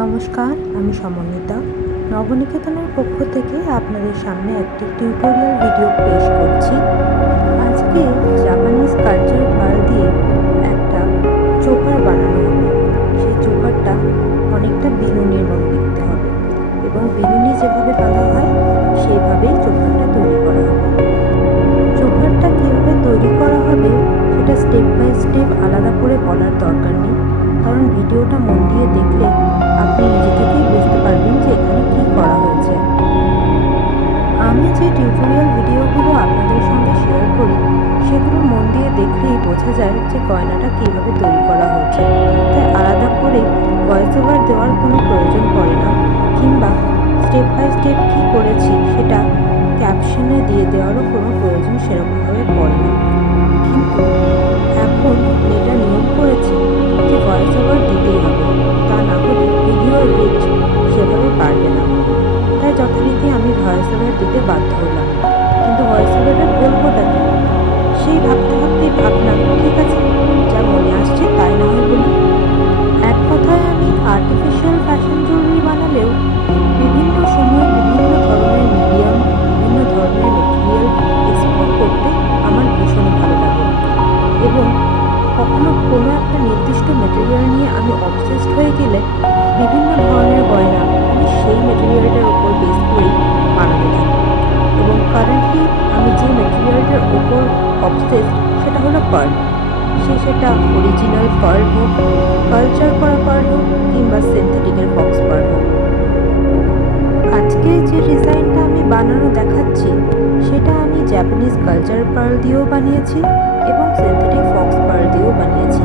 নমস্কার, আমি সমন্বিতা। নবনিকেতনের পক্ষ থেকে আপনাদের সামনে একটি টিউটোরিয়াল ভিডিও পেশ করছি। আজকে জাপানিজ কালচার পাল দিয়ে একটা চোকার বানানো হবে। সেই চোকারটা অনেকটা বিনুনির মতো দেখতে হবে এবং বিনুনি যেভাবে বাঁধা হয় সেইভাবেই চোকারটা তৈরি করা হবে। চোকারটা কীভাবে তৈরি করা হবে সেটা স্টেপ বাই স্টেপ আলাদা করে বলার দরকার নেই, কারণ ভিডিওটা মন দিয়ে দেখলে আপনি নিজে থেকেই বুঝতে পারবেন যে এখানে কী করা হয়েছে। আমি যে টিউটোরিয়াল ভিডিওগুলো আপনাদের সঙ্গে শেয়ার করি সেগুলো মন দিয়ে দেখলেই বোঝা যায় যে গয়নাটা কীভাবে তৈরি করা হয়েছে, তাই আলাদা করে ভয়েস ওভার দেওয়ার কোনো প্রয়োজন পড়ে না, কিংবা স্টেপ বাই স্টেপ কী করেছি সেটা ক্যাপশনে দিয়ে দেওয়ারও কোনো প্রয়োজন সেরকমভাবে পড়ে না। কিন্তু এখন এটা নিয়ম করেছে যে ভয়েস ওভার দিতেই হবে, তা না হলে ভিডিওর রিচ সেভাবে পারবে না। তাই যথারীতি আমি ভয়েস ওভার দিতে বাধ্য হলাম। কিন্তু ভয়েস ওভারে বলবোটা কি সেই ভাবতে ভাবতেই ভাবলাম ঠিক আছে, যা মনে আসছে তাই না হয় বলি। এক কথায় আমি আর্টিফিশিয়াল ফ্যাশন জুয়েলারি বানালেও বিভিন্ন সময় বিভিন্ন ধরনের মিডিয়াম, বিভিন্ন ধরনের মেটেরিয়াল এক্সপ্লোর করতে আমার ভীষণ ভালো লাগে, এবং কখনো কোনো একটা নির্দিষ্ট মেটেরিয়াল নিয়ে আমি অবসেসড হয়ে গেলে বিভিন্ন ধরনের গয়না আমি সেই মেটেরিয়ালটার উপর বেস করেই বানাতে থাকি। এবং কারেন্টলি আমি যে মেটেরিয়ালটার উপর অবসেসড সেটা হলো পার্ল। সেটা অরিজিনাল পার্ল হোক, কালচার করা পার্ল হোক, কিংবা সিনথেটিকের ফক্স পার্ল হোক। আজকে যে ডিজাইনটা আমি বানানো দেখাচ্ছি সেটা আমি জাপানিজ কালচার পার্ল দিয়েও বানিয়েছি এবং সিনথেটিক ফক্স পার্ল দিয়েও বানিয়েছি।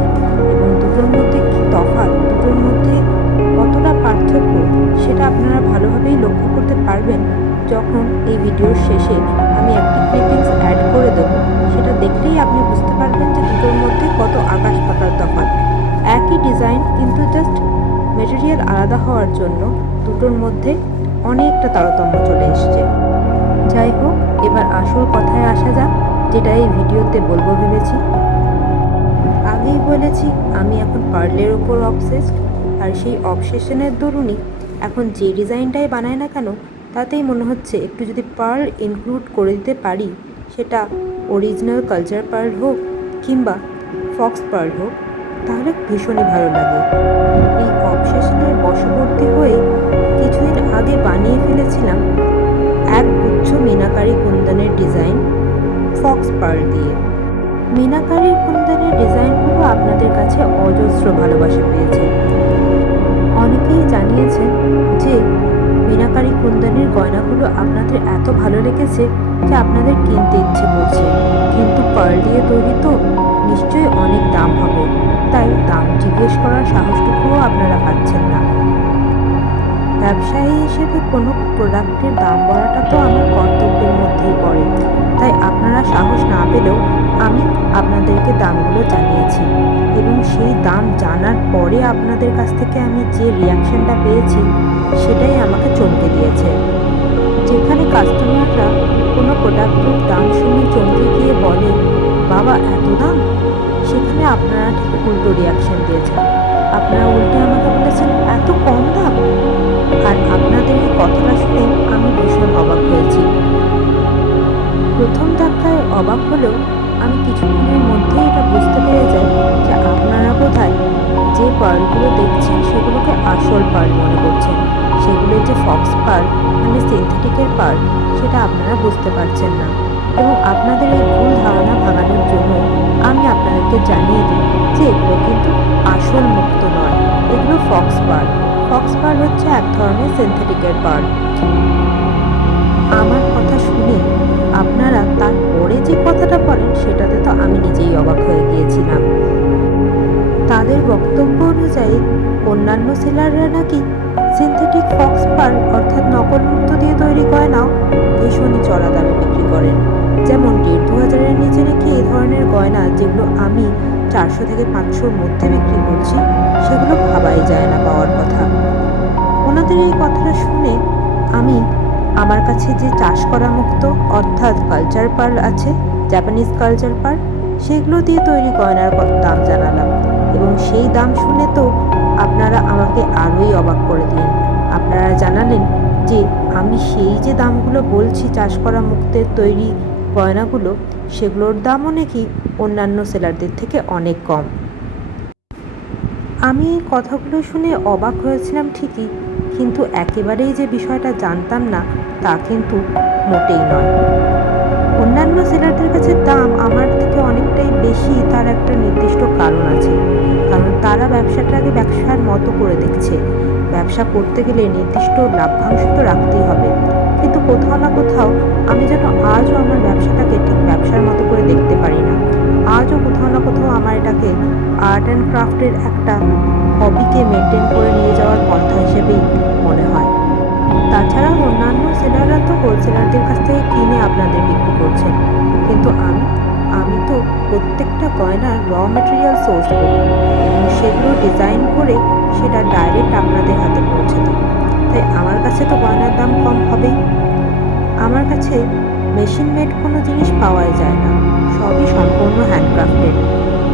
এবং দুটোর মধ্যে কী তফাৎ, দুটোর মধ্যে কতটা পার্থক্য সেটা আপনারা ভালোভাবেই লক্ষ্য করতে পারবেন যখন এই ভিডিওর শেষে আমি একটি ক্লিপিংস অ্যাড করে দেব। সেটা দেখলেই আপনি বুঝতে পারবেন যে দুটোর মধ্যে কত আকাশ পাতাল তফাৎ। একই ডিজাইন, কিন্তু জাস্ট মেটেরিয়াল আলাদা হওয়ার জন্য দুটোর মধ্যে অনেকটা তারতম্য চলে এসছে। যাই হোক, এবার আসল কথায় আসা যাক, যেটা এই ভিডিওতে বলবো ভেবেছি। আগেই বলেছি আমি এখন পার্লের ওপর অবসেসড, আর সেই অবসেশনের দরুনই এখন যে ডিজাইনটাই বানায় না কেন তাতেই মনে হচ্ছে একটু যদি পার্ল ইনক্লুড করে দিতে পারি, সেটা অরিজিনাল কালচার পার্ল হোক কিংবা ফক্স পার্ল হোক, তাহলে ভীষণই ভালো লাগে। এই অবসেশনের বশবর্তী হয়ে কিছুদিন আগে বানিয়ে ফেলেছিলাম এক গুচ্ছ মিনাকারি কুন্দনের ডিজাইন ফক্স পার্ল দিয়ে। মিনাকারি কুন্দনের ডিজাইনগুলো আপনাদের কাছে অজস্র ভালোবাসা পেয়েছে। অনেকেই জানিয়েছেন যে মিনাকারি কুন্দনের গয়নাগুলো আপনাদের এত ভালো লেগেছে যে আপনাদের কিনতে ইচ্ছে করছে, কিন্তু পার্ল দিয়ে তৈরি তো নিশ্চয়ই অনেক দাম হবে, তাই দাম জিজ্ঞেস করার সাহসটুকুও আপনারা পাচ্ছেন না। ব্যবসায়ী হিসেবে কোনো প্রোডাক্টের দাম বলাটা তো আমার কর্তব্যের মধ্যেই পড়ে, তাই আপনারা সাহস না পেলেও আমি আপনাদেরকে দামগুলো জানিয়েছি, এবং সেই দাম জানার পরে আপনাদের কাছ থেকে আমি যে রিয়াকশানটা পেয়েছি সেটাই আমাকে চমকে দিয়েছে। যেখানে কাস্টমাররা কোনো প্রোডাক্টের দাম শুনে চমকে গিয়ে বলে বাবা এত দাম, সেখানে আপনারা ঠিক উল্টো রিয়াকশান দিয়েছেন। আপনারা উল্টে আমাকে বলেছেন এত কম দাম। আর আপনাদের এই কথাটা শুনে আমি ভীষণ অবাক হয়েছি। প্রথম ধাক্কায় অবাক হলেও আমি কিছুক্ষণের মধ্যেই এটা বুঝতে পেরে যাই যে আপনারা বোধহয় যে পার্লগুলো দেখছেন সেগুলোকে আসল পার্ল মনে করছেন, সেগুলো যে ফক্স পার্ল মানে সিনথেটিকের পার্ল সেটা আপনারা বুঝতে পারছেন না। এবং আপনাদের এই ভুল ধারণা ভাঙানোর জন্য আমি আপনাদেরকে জানিয়ে দিই যে এগুলো কিন্তু আসল মুক্ত নয়, এগুলো ফক্স পার্ল। ফক্স পার্ল হচ্ছে এক ধরনের সিনথেটিকের পার্ল। আমার কথা শুনে আপনারা তারপরে যে কথাটা বলেন সেটাতে তো আমি নিজেই অবাক হয়ে গিয়েছিলাম। তাদের বক্তব্য অনুযায়ী অন্যান্য সেলাররা নাকি সিনথেটিক ফক্স পার্ল অর্থাৎ নকল মুক্ত দিয়ে তৈরি গয়নাও ভীষণই চড়া দামে বিক্রি করেন। যেমন ১,৫০০-২,০০০-এর নিচে নাকি এই ধরনের গয়না, যেগুলো আমি ৪০০ থেকে ৫০০-র মধ্যে বিক্রি করছি, সেগুলো ভাবাই যায় না পাওয়ার কথা। ওনাদের এই কথাটা শুনে আমি আমার কাছে যে চাষ করা মুক্ত অর্থাৎ কালচার পার্ল আছে, জাপানিজ কালচার পার্ল, সেগুলো দিয়ে তৈরি গয়নার দাম জানালাম, এবং সেই দাম শুনে তো আপনারা আমাকে আরোই অবাক করে দিলেন। আপনারা জানালেন যে আমি সেই যে দামগুলো বলছি চাষ করা মুক্তের তৈরি গয়নাগুলো, সেগুলোর দামও নাকি অন্যান্য সেলারদের থেকে অনেক কম। আমি এই কথাগুলো শুনে অবাক হয়েছিলাম ঠিকই, কিন্তু একেবারেই যে বিষয়টা জানতাম না তা কিন্তু মোটেই নয়। অন্যান্য সেলারদের কাছে দাম আমার থেকে অনেকটাই বেশি, তার একটা নির্দিষ্ট কারণ আছে। কারণ তারা ব্যবসাটাকে ব্যবসার মতো করে দেখছে। ব্যবসা করতে গেলে নির্দিষ্ট লাভ্যাংশ তো রাখতেই হবে, কিন্তু কোথাও না কোথাও আমি যেন আজও আমার ব্যবসাটাকে ঠিক ব্যবসার মতো করে দেখতে পারি না। আজও কোথাও না কোথাও আমার এটাকে আর্ট অ্যান্ড ক্রাফটের একটা হবিকে মেনটেন করে নিয়ে যাওয়ার পন্থা হিসেবেই মনে হয়। তাছাড়া অন্যান্য সেলাররা তো হোলসেলারদের কাছ থেকে কিনে আপনাদের বিক্রি করছেন, কিন্তু আমি তো প্রত্যেকটা গয়নার র মেটেরিয়াল সোর্স করি এবং সেগুলো ডিজাইন করে সেটা ডাইরেক্ট আপনাদের হাতে পৌঁছে দিই। তাই আমার কাছে তো গয়নার দাম কম হবেই। আমার কাছে মেশিন মেড কোনো জিনিস পাওয়াই যায় না, সবই সম্পূর্ণ হ্যান্ডক্রাফটেড।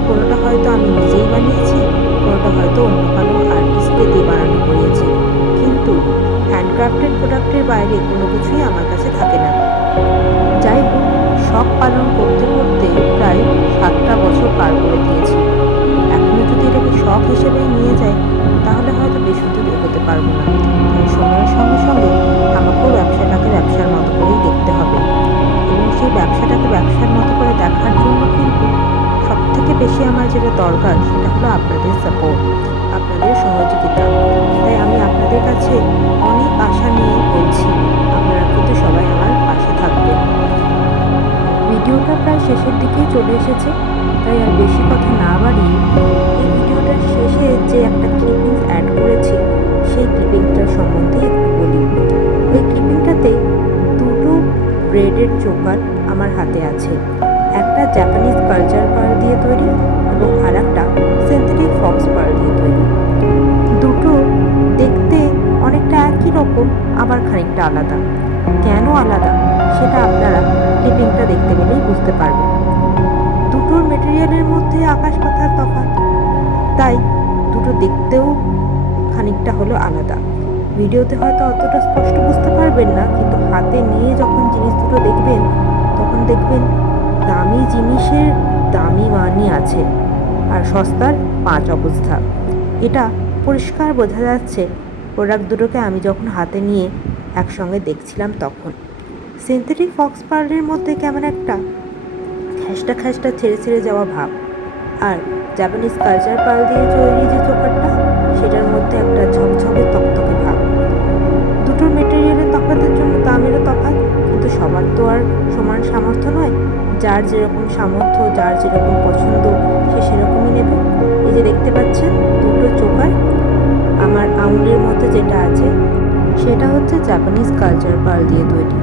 কোনোটা হয়তো আমি নিজেই বানিয়েছি, কোনোটা হয়তো অন্য কোনো আর্টিস্টকে দিয়ে বানানো করিয়েছি, কিন্তু হ্যান্ডক্রাফটেড প্রোডাক্টের বাইরে কোনো কিছুই আমার কাছে থাকে না। যাই হোক, শখ পালন করতে করতে প্রায় 7টা বছর পার করে দিয়েছি। এখনও যদি এটাকে শখ হিসেবেই নিয়ে যাই তাহলে হয়তো বেশি দূর এগোতে পারবো না। তাই সময়ের সঙ্গে সঙ্গে আমাকেও ব্যবসাটাকে ব্যবসার মতো করেই দেখতে হবে, এবং সেই ব্যবসাটাকে ব্যবসার মতো করে দেখার জন্য কিন্তু সবথেকে বেশি আমার যেটা দরকার সেটা হলো আপনাদের সাপোর্ট, আপনাদের সহযোগিতা। তাই আমি আপনাদের কাছে অনেক আশা নিয়ে বলছি, আপনারা কিন্তু সবাই আমার পাশে থাকবেন। ভিডিওটা প্রায় শেষের দিকেই চলে এসেছে, তাই আর বেশি কথা না বাড়িয়ে এই ভিডিওটার শেষে যে একটা ক্লিপিংস অ্যাড করেছি সেই ক্লিপিংটার সম্বন্ধে একটু বলি। ওই ক্লিপিংটাতে দুটো ব্রেডের চোকার আমার হাতে আছে, একটা জাপানিজ কালচার পার্ল দিয়ে তৈরি এবং আর একটা সিনথেটিক ফক্স পার্ল দিয়ে তৈরি। দুটো দেখতে অনেকটা একই রকম, আবার খানিকটা আলাদা। কেন আলাদা সেটা আপনারা ক্লিপিংটা দেখতে গেলেই বুঝতে পারবেন। দুটোর মেটেরিয়ালের মধ্যে আকাশ পাতাল তফাৎ, তাই দুটো দেখতেও খানিকটা হলো আলাদা। ভিডিওতে হয়তো অতটা স্পষ্ট বুঝতে পারবেন না, কিন্তু হাতে নিয়ে যখন জিনিস দুটো দেখবেন তখন দেখবেন দামি জিনিসের দামি মানই আছে আর সস্তার 5 অবস্থা। এটা পরিষ্কার বোঝা যাচ্ছে প্রোডাক্ট দুটোকে আমি যখন হাতে নিয়ে একসঙ্গে দেখছিলাম তখন। সিনথেটিক ফক্স পার্লের মধ্যে কেমন একটা খ্যাসটা খ্যাসটা ছেড়ে ছেড়ে যাওয়া ভাব, আর জাপানিজ কালচার পার্ল দিয়ে তৈরি যে চোকারটা সেটার মধ্যে একটা ঝকঝকে তকতকে ভাব। দুটোর মেটেরিয়ালের তফাতের জন্য দামেরও তফাৎ, কিন্তু সবার তো আর সমান সামর্থ্য নয়। যার যেরকম সামর্থ্য, যার যেরকম পছন্দ সে সেরকমই নেবে। এই যে দেখতে পাচ্ছেন দুটো চোকার, আমার আঙুলের মধ্যে যেটা আছে সেটা হচ্ছে জাপানিজ কালচার পার্ল দিয়ে তৈরি।